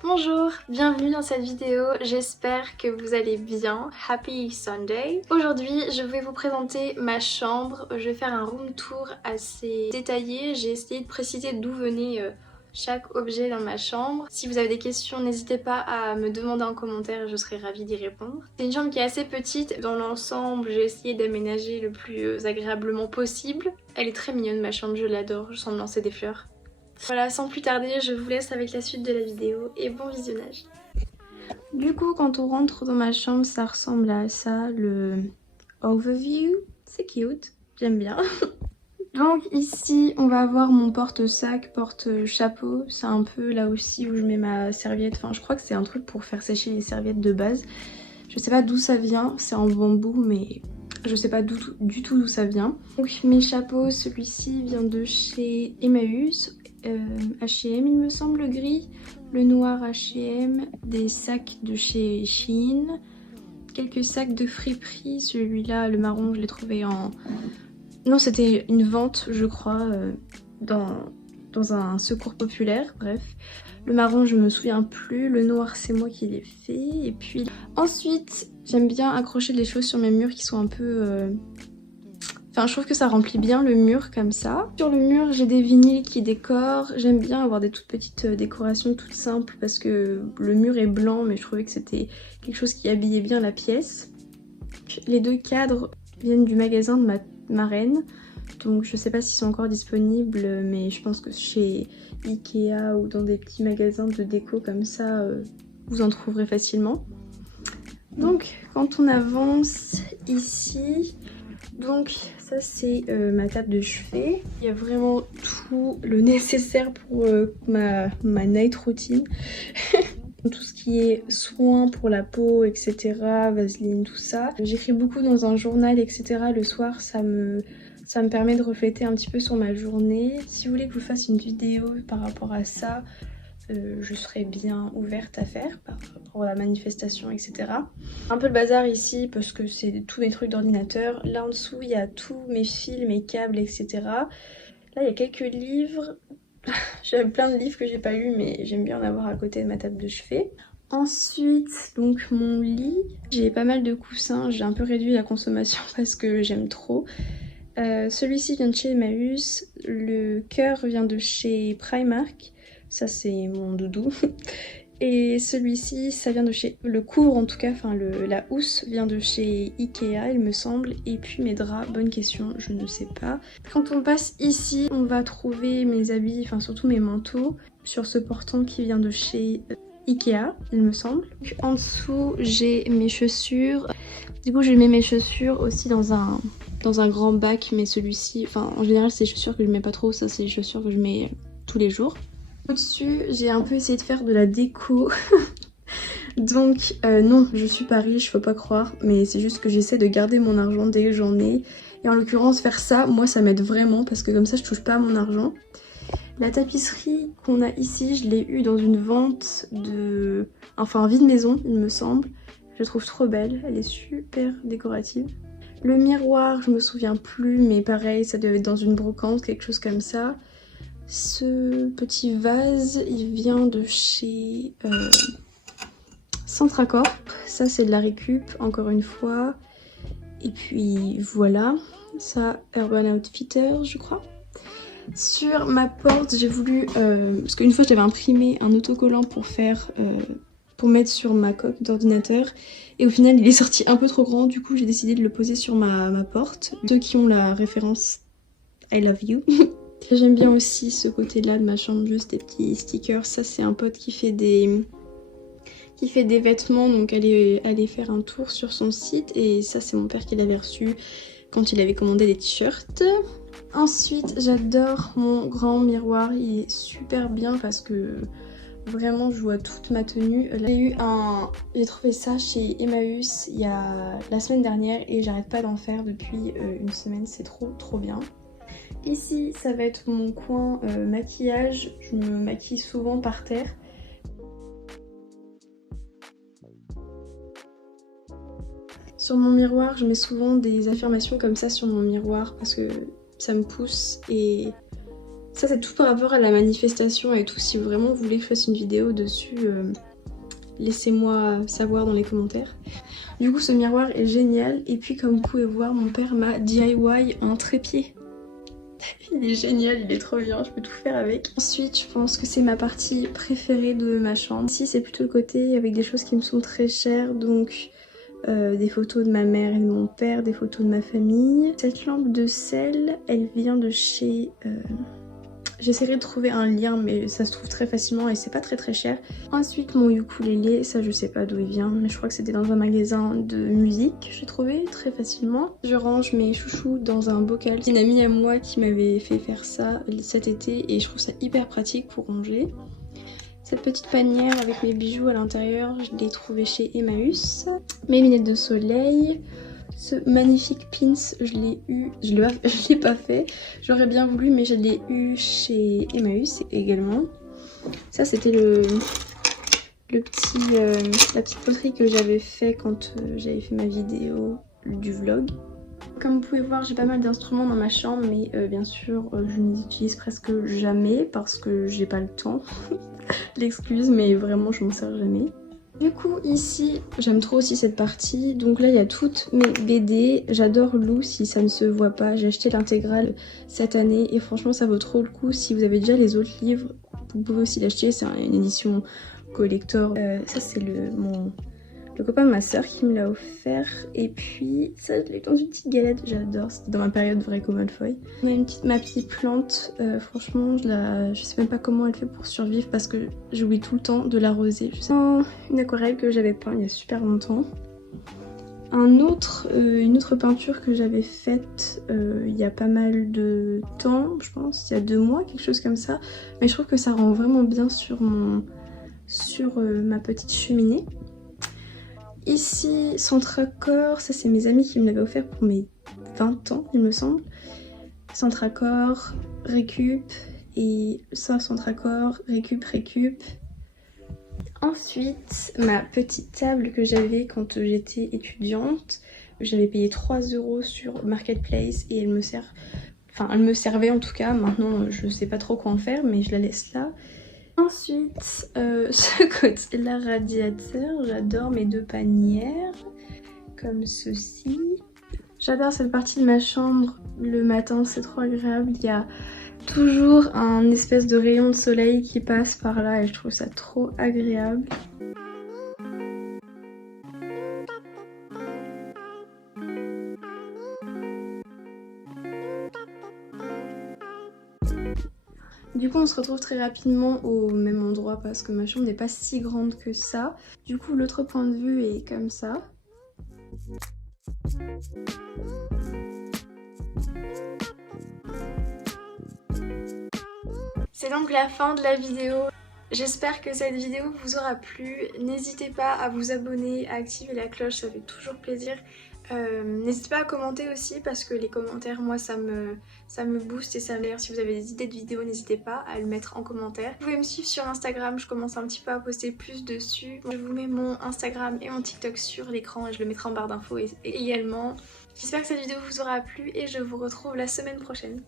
Bonjour, bienvenue dans cette vidéo, j'espère que vous allez bien. Happy Sunday. Aujourd'hui je vais vous présenter ma chambre, je vais faire un room tour assez détaillé. J'ai essayé de préciser d'où venait chaque objet dans ma chambre. Si vous avez des questions, n'hésitez pas à me demander en commentaire et je serai ravie d'y répondre. C'est une chambre qui est assez petite, dans l'ensemble j'ai essayé d'aménager le plus agréablement possible. Elle est très mignonne ma chambre, je l'adore, je sens me lancer des fleurs. Voilà, sans plus tarder, je vous laisse avec la suite de la vidéo et bon visionnage. Du coup, quand on rentre dans ma chambre, ça ressemble à ça, le overview. C'est cute, j'aime bien. Donc ici, on va avoir mon porte-sac, porte-chapeau. C'est un peu là aussi où je mets ma serviette. Enfin, je crois que c'est un truc pour faire sécher les serviettes de base. Je sais pas d'où ça vient, c'est en bambou, mais je sais pas du tout d'où ça vient. Donc mes chapeaux, celui-ci vient de chez Emmaüs. H&M il me semble, gris, le noir H&M, des sacs de chez Shein, quelques sacs de friperie, celui-là le marron je l'ai trouvé en... Non, c'était une vente je crois dans un secours populaire, bref. Le marron je me souviens plus, le noir c'est moi qui l'ai fait. Et puis ensuite j'aime bien accrocher des choses sur mes murs qui sont un peu... Enfin, je trouve que ça remplit bien le mur comme ça. Sur le mur, j'ai des vinyles qui décorent. J'aime bien avoir des toutes petites décorations toutes simples parce que le mur est blanc, mais je trouvais que c'était quelque chose qui habillait bien la pièce. Les deux cadres viennent du magasin de ma marraine. Donc je sais pas s'ils sont encore disponibles, mais je pense que chez Ikea ou dans des petits magasins de déco comme ça, vous en trouverez facilement. Donc quand on avance ici... Donc ça c'est ma table de chevet. Il y a vraiment tout le nécessaire pour ma night routine. Tout ce qui est soins pour la peau, etc. Vaseline, tout ça. J'écris beaucoup dans un journal, etc. Le soir, ça me permet de refléter un petit peu sur ma journée. Si vous voulez que je vous fasse une vidéo par rapport à ça, je serais bien ouverte à faire par rapport à la manifestation, etc. Un peu le bazar ici parce que c'est tous mes trucs d'ordinateur. Là en dessous il y a tous mes fils, mes câbles, etc. Là il y a quelques livres. J'avais plein de livres que j'ai pas lus mais j'aime bien en avoir à côté de ma table de chevet. Ensuite, donc mon lit. J'ai pas mal de coussins, j'ai un peu réduit la consommation parce que j'aime trop. Celui-ci vient de chez Emmaüs, le cœur vient de chez Primark. Ça c'est mon doudou. Et celui-ci, ça vient de chez... Le couvre en tout cas, enfin la housse vient de chez Ikea il me semble. Et puis mes draps, bonne question, je ne sais pas. Quand on passe ici, on va trouver mes habits, enfin surtout mes manteaux, sur ce portant qui vient de chez Ikea il me semble. Donc, en dessous, j'ai mes chaussures. Du coup je mets mes chaussures aussi dans un grand bac, mais celui-ci, enfin en général c'est les chaussures que je mets pas trop, ça c'est les chaussures que je mets tous les jours. Au-dessus, j'ai un peu essayé de faire de la déco. Donc non, je suis pas riche, faut pas croire, mais c'est juste que j'essaie de garder mon argent dès que j'en ai. Et en l'occurrence, faire ça, moi ça m'aide vraiment parce que comme ça je touche pas à mon argent. La tapisserie qu'on a ici, je l'ai eue dans une vente de... Enfin, un vide maison, il me semble. Je la trouve trop belle, elle est super décorative. Le miroir, je me souviens plus, mais pareil, ça devait être dans une brocante, quelque chose comme ça. Ce petit vase, il vient de chez Centracorp. Ça, c'est de la récup, encore une fois. Et puis voilà, ça, Urban Outfitters, je crois. Sur ma porte, j'ai voulu... parce qu'une fois, j'avais imprimé un autocollant pour faire... pour mettre sur ma coque d'ordinateur. Et au final, il est sorti un peu trop grand. Du coup, j'ai décidé de le poser sur ma porte. Ceux qui ont la référence I love you. J'aime bien aussi ce côté-là de ma chambre, juste des petits stickers. Ça, c'est un pote qui fait des vêtements, donc allez faire un tour sur son site. Et ça, c'est mon père qui l'avait reçu quand il avait commandé des t-shirts. Ensuite, j'adore mon grand miroir. Il est super bien parce que vraiment je vois toute ma tenue. J'ai trouvé ça chez Emmaüs il y a la semaine dernière et j'arrête pas d'en faire depuis une semaine, c'est trop bien. Ici ça va être mon coin maquillage, je me maquille souvent par terre. Sur mon miroir, je mets souvent des affirmations comme ça sur mon miroir parce que ça me pousse et ça c'est tout par rapport à la manifestation et tout. Si vraiment vous voulez que je fasse une vidéo dessus, laissez-moi savoir dans les commentaires. Du coup ce miroir est génial et puis comme vous pouvez voir mon père m'a DIY un trépied. Il est génial, il est trop bien, je peux tout faire avec. Ensuite je pense que c'est ma partie préférée de ma chambre. Ici c'est plutôt le côté avec des choses qui me sont très chères, donc des photos de ma mère et de mon père, des photos de ma famille. Cette lampe de sel, elle vient de chez... J'essaierai de trouver un lien mais ça se trouve très facilement et c'est pas très cher. Ensuite mon ukulélé, ça je sais pas d'où il vient mais je crois que c'était dans un magasin de musique, j'ai trouvé très facilement. Je range mes chouchous dans un bocal. C'est une amie à moi qui m'avait fait faire ça cet été et je trouve ça hyper pratique pour ranger. Cette petite panière avec mes bijoux à l'intérieur, je l'ai trouvée chez Emmaüs. Mes lunettes de soleil. Ce magnifique pins, je l'ai eu, je l'ai pas fait. J'aurais bien voulu mais je l'ai eu chez Emmaüs également. Ça c'était la petite poterie que j'avais fait quand j'avais fait ma vidéo du vlog. Comme vous pouvez voir, j'ai pas mal d'instruments dans ma chambre mais bien sûr je ne les utilise presque jamais parce que j'ai pas le temps. L'excuse mais vraiment je m'en sers jamais. Du coup ici j'aime trop aussi cette partie, donc là il y a toutes mes BD, j'adore Lou si ça ne se voit pas, j'ai acheté l'intégrale cette année et franchement ça vaut trop le coup. Si vous avez déjà les autres livres vous pouvez aussi l'acheter, c'est une édition collector. Ça c'est le copain de ma soeur qui me l'a offert et puis ça je l'ai dans une petite galette, j'adore, c'était dans ma période vraie commode feuille. On a ma petite plante, franchement je sais même pas comment elle fait pour survivre parce que j'oublie tout le temps de l'arroser. Une aquarelle que j'avais peint il y a super longtemps. Une autre peinture que j'avais faite il y a pas mal de temps, je pense il y a 2 mois, quelque chose comme ça, mais je trouve que ça rend vraiment bien sur ma petite cheminée. Ici, Centracor, ça c'est mes amis qui me l'avaient offert pour mes 20 ans il me semble. Centracor, récup et ça Centracor, récup. Ensuite, ma petite table que j'avais quand j'étais étudiante, j'avais payé 3 € sur Marketplace et elle me servait en tout cas. Maintenant je sais pas trop quoi en faire mais je la laisse là. Ensuite, ce côté-là, radiateur, j'adore mes 2 panières, comme ceci. J'adore cette partie de ma chambre, le matin c'est trop agréable, il y a toujours un espèce de rayon de soleil qui passe par là et je trouve ça trop agréable. Du coup on se retrouve très rapidement au même endroit parce que ma chambre n'est pas si grande que ça. Du coup l'autre point de vue est comme ça. C'est donc la fin de la vidéo. J'espère que cette vidéo vous aura plu. N'hésitez pas à vous abonner, à activer la cloche, ça fait toujours plaisir. N'hésitez pas à commenter aussi parce que les commentaires, moi ça me booste et ça l'air. Si vous avez des idées de vidéos, n'hésitez pas à le mettre en commentaire. Vous pouvez me suivre sur Instagram, je commence un petit peu à poster plus dessus. Je vous mets mon Instagram et mon TikTok sur l'écran et je le mettrai en barre d'infos également. J'espère que cette vidéo vous aura plu et je vous retrouve la semaine prochaine.